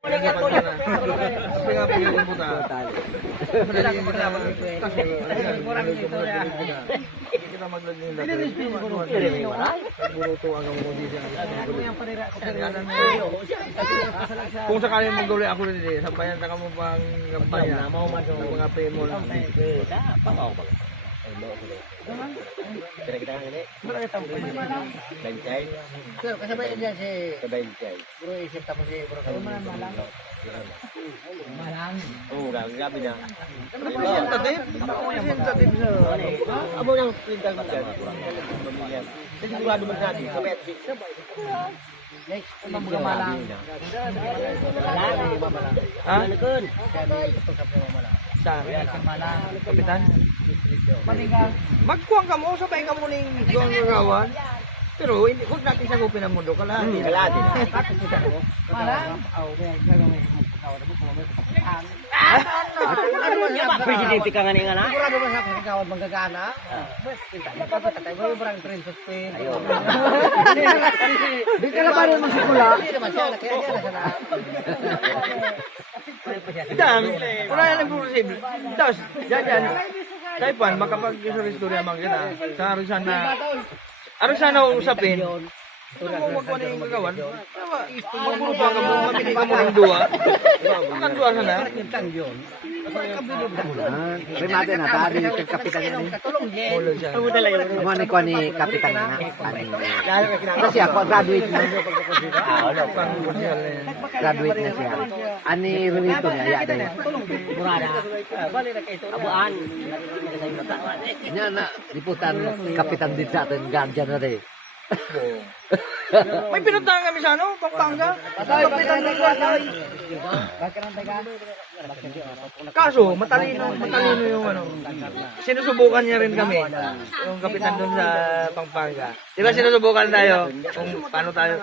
Kung sakaling magduloy ako rin din, sabayan na mo pang gampanya ng mga pemol. Kira-kira nga ini. Bencay. Kasabay niya si Bencay. Bro isip tapos si Bro Kaluman malang. Malang. Oo, gabi na. Representative? Representative sa... Amo nang pintal mo dyan. Kasi sigurado man natin, sa Metri. Next, mga malang. Malang. Ha? Malakon. Kami ito sa malang. Saan? Malang. Kapitan? Paningan. Magkuang ka mo, sabay ka mo ng doon gagawan. Pero hindi, huwag natin sagupin ang mundo. Kalahati. Kalahati na. Malang. Aw, may kawat mo kung may Presidente ka nga nga na? sigurado man sa kawat manggagana. Bes, kita tatay mo yung barang train sustain. Di ka na ba rin masikula? Hindi naman siya, kaya siya na sana. Dam, wala yan ang posible. Tapos, dyan. Taipan, makapag-istorya man kita. Sa Arisan na... Arisan na usapin. Ito mo wag ko na yung gagawan. Magpurupa ka mo, mamili ka mo ng duwa. Ang duwa sana. Remate na ta di kapitan ni. Ulo siya. Amo ni ko ni kapitan na. Kasi ako graduate na. Ano pang social na yan. Graduate na siya. Ani Renito niya ya day. Murada. Abuan. Nya na liputan kapitan din sa atin guardian na day. May pinuntahan kami sa ano, Pampanga. Kapitan ng Guardian. Kaso, matalino yung ano. Sinusubukan niya rin kami. Yung kapitan doon sa Pampanga. Di ba sinusubukan tayo kung paano tayo